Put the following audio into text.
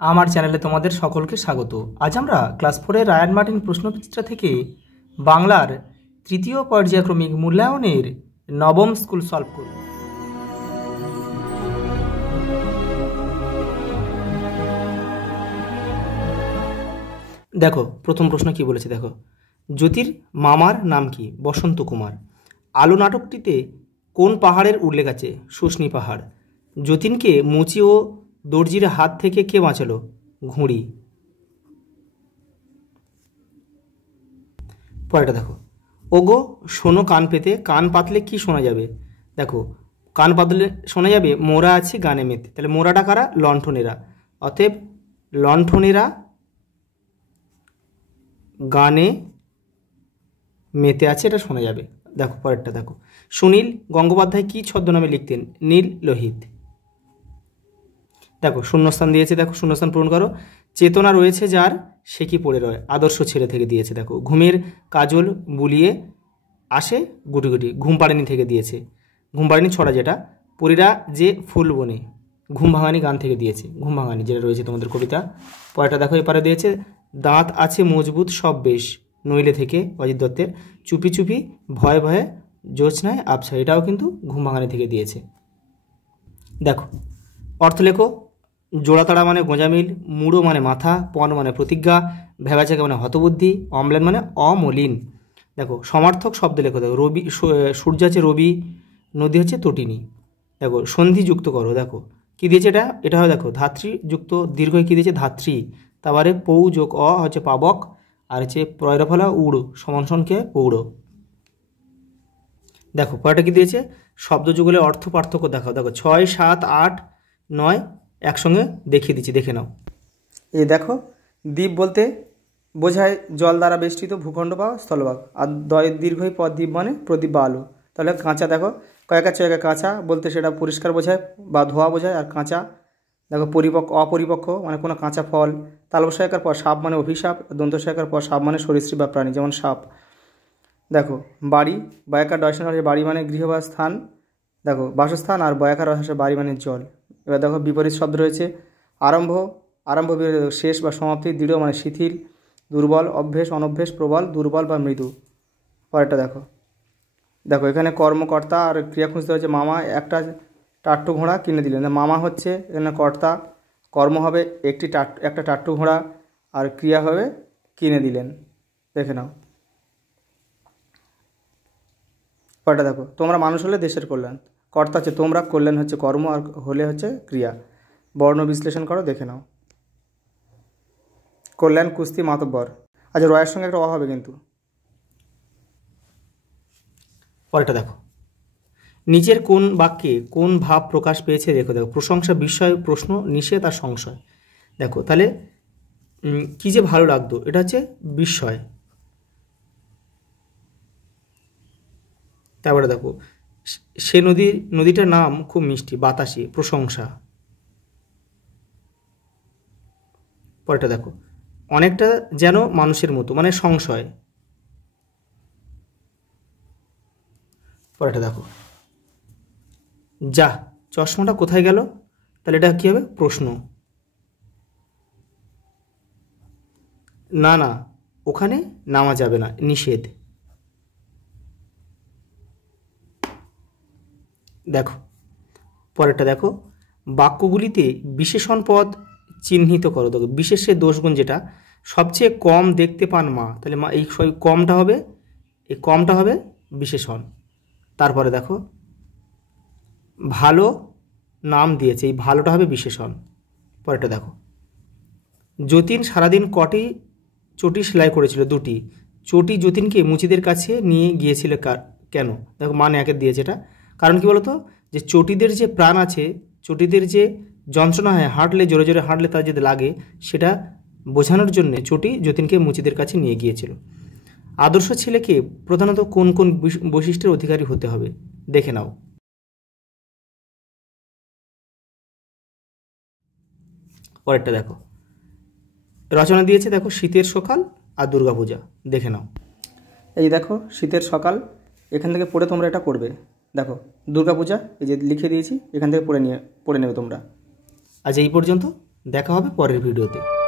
আমার চ্যানেলে তোমাদের সকলকে স্বাগত। আজ আমরা ক্লাস 4-এর রায়ান মার্টিন প্রশ্নপত্রিকা থেকে বাংলার তৃতীয় পর্যায়ক্রমিক মূল্যায়নের নবম স্কুল সলভ করব। দেখো প্রথম প্রশ্ন কি বলেছে, দেখো জ্যোতির মামার নাম কি? বসন্ত কুমার। আলো নাটকটিতে কোন পাহাড়ের উল্লেখ আছে? শুশনি পাহাড়। যতীনকে মুচি ও দর্জির হাত থেকে কে বাঁচালো? ঘুড়ি। পরেরটা দেখো, ওগো শোনো কান পেতে, কান পাতলে কি শোনা যাবে? দেখো কান পাতলে শোনা যাবে মোরা আছি গানে মেতে। তাহলে মোরাটা কারা? লণ্ঠনেরা। অতএব লণ্ঠনেরা গানে মেতে আছে, এটা শোনা যাবে। দেখো পরেরটা দেখো, সুনীল গঙ্গোপাধ্যায় কি ছদ্মনামে লিখতেন? নীল লোহিত। দেখো শূন্যস্থান দিয়েছে, দেখো শূন্যস্থান পূরণ করো। চেতনা রয়েছে যার সে কি পড়ে রয়? আদর্শ ছেলে থেকে দিয়েছে। দেখো ঘুমের কাজল বুলিয়ে আসে গুটি গুটি, ঘুম পাড়েনি থেকে দিয়েছে। ঘুম পাড়েনি ছড়া যেটা, পরীরা যে ফুল বনে, ঘুম ভাঙানি গান থেকে দিয়েছে। ঘুম ভাঙানি যেটা রয়েছে তোমাদের কবিতা। পরেরটা দেখো এপারে দিয়েছে, দাঁত আছে মজবুত সব বেশ, নইলে থেকে অজিত দত্তের। চুপি চুপি ভয়ে ভয়ে জোছনায় আবছা, এটাও কিন্তু ঘুম ভাঙানি থেকে দিয়েছে। দেখো অর্থ লেখো। জোড়াতাড়া মানে গোঁজামিল, মুড়ো মানে মাথা, পণ মানে প্রতিজ্ঞা, ভেবাচাকা মানে হতবুদ্ধি, অম্লান মানে অমলিন। দেখো সমার্থক শব্দ লেখো। দেখো রবি, সূর্য আছে রবি, নদী হচ্ছে তটিনী। দেখো সন্ধি যুক্ত করো। দেখো কী দিয়েছে এটা? এটা হয় দেখো ধাত্রী যুক্ত দীর্ঘ কী দিয়েছে? ধাত্রী। তারপরে পৌ যোগ অ হচ্ছে পাবক, আর হচ্ছে প্রয়রফলা উড় সমানসনকে পৌড়। দেখো পরেরটা কী দিয়েছে? শব্দ যুগলের অর্থ পার্থক্য দেখাও। দেখো 6, 7, 8, 9 একসঙ্গে দেখিয়ে দিচ্ছি, দেখে নাও। এই দেখো দ্বীপ বলতে বোঝায় জল দ্বারা বেষ্টিত ভূখণ্ড বা স্থলভাগ, আর দীর্ঘই পদ দ্বীপ মানে প্রদীপ বা আলো। তাহলে কাঁচা, দেখো কয়েকা চয়েকা কাঁচা বলতে সেটা পরিষ্কার বোঝায় বা ধোয়া বোঝায়। আর কাঁচা দেখো অপরিপক্ক মানে কোনো কাঁচা ফল। তালবসায়কার পর সাপ মানে অভিশাপ, দন্তসায়কার পর সাপ মানে সরীসৃপ বা প্রাণী, যেমন সাপ। দেখো বাড়ি, বয়াকার ডয়সন হচ্ছে বাড়ি মানে গৃহ বা স্থান। দেখো বাসস্থান, আর বয়াকার হচ্ছে বাড়ি মানে জল। এবার দেখো বিপরীত শব্দ রয়েছে, আরম্ভ শেষ বা সমাপ্তি, দৃঢ় মানে শিথিল, দুর্বল অভ্যেস অনভ্যেস, প্রবল দুর্বল বা মৃদু। পরেরটা দেখো, দেখো এখানে কর্মকর্তা আর ক্রিয়া খুঁজতে হচ্ছে। মামা একটা টাট্টু ঘোড়া কিনে দিলেন। মামা হচ্ছে এখানে কর্তা, কর্ম হবে একটা টাট্টু ঘোড়া, আর ক্রিয়া হবে কিনে দিলেন। দেখে নাও। পরেরটা দেখো, তোমরা মানুষ হলে দেশের কল্যাণ, কর্তা হচ্ছে তোমরা, কল্যাণ হচ্ছে কর্ম, আর হলে হচ্ছে ক্রিয়া। বর্ণ বিশ্লেষণ করো, দেখে নাও। কল্যাণ কুস্তি মাতব্বর। আচ্ছা রয়ের সঙ্গে একটা অ হবে কিন্তু। পরেরটা দেখো, নিচের কোন বাক্যে কোন ভাব প্রকাশ পেয়েছে? দেখো দেখো প্রশংসা, বিস্ময়, প্রশ্ন, নিষেধ আর সংশয়। দেখো তাহলে কি যে ভালো লাগতো, এটা হচ্ছে বিস্ময়। তারপরে দেখো সে নদীটার নাম খুব মিষ্টি, বাতাসি, প্রশংসা। পরেরটা দেখো, অনেকটা যেন মানুষের মতো মানে সংশয়। পরেরটা দেখো, যা চশমাটা কোথায় গেল? তাহলে এটা কী হবে? প্রশ্ন। না না ওখানে নামা যাবে না, নিষেধ। দেখো পরেরটা দেখো, বাক্যগুলিতে বিশেষণ পদ চিহ্নিত করো। দেখো বিশেষের দোষগুণ যেটা সবচেয়ে কম দেখতে পান মা, তাহলে মা এই কমটা হবে, এই কমটা হবে বিশেষণ। তারপরে দেখো ভালো নাম দিয়েছে, এই ভালোটা হবে বিশেষণ। পরেরটা দেখো, যতীন সারাদিন কটি চটি সেলাই করেছিল? 2টি। চটি যতীনকে মুচিদের কাছে নিয়ে গিয়েছিল কেন? দেখো মান 1 দিয়েছে এটা। কারণ কি বলতো, যে চটিদের যে প্রাণ আছে, চটিদের যে যন্ত্রণা হয় হাঁটলে, জোরে জোরে হাঁটলে তার যদি লাগে, সেটা বোঝানোর জন্যে চটি যতীনকে মুচিদের কাছে নিয়ে গিয়েছিল। আদর্শ ছেলেকে প্রধানত কোন কোন বৈশিষ্ট্যের অধিকারী হতে হবে? দেখে নাও। পরেরটা দেখো, রচনা দিয়েছে দেখো শীতের সকাল আর দুর্গাপূজা, দেখে নাও। এই দেখো শীতের সকাল, এখান থেকে পড়ে তোমরা এটা করবে। দেখো দুর্গাপূজা এই যে লিখে দিয়েছি, এখান থেকে পড়ে নেবে তোমরা। আজ এই পর্যন্ত। দেখা হবে পরের ভিডিওতে।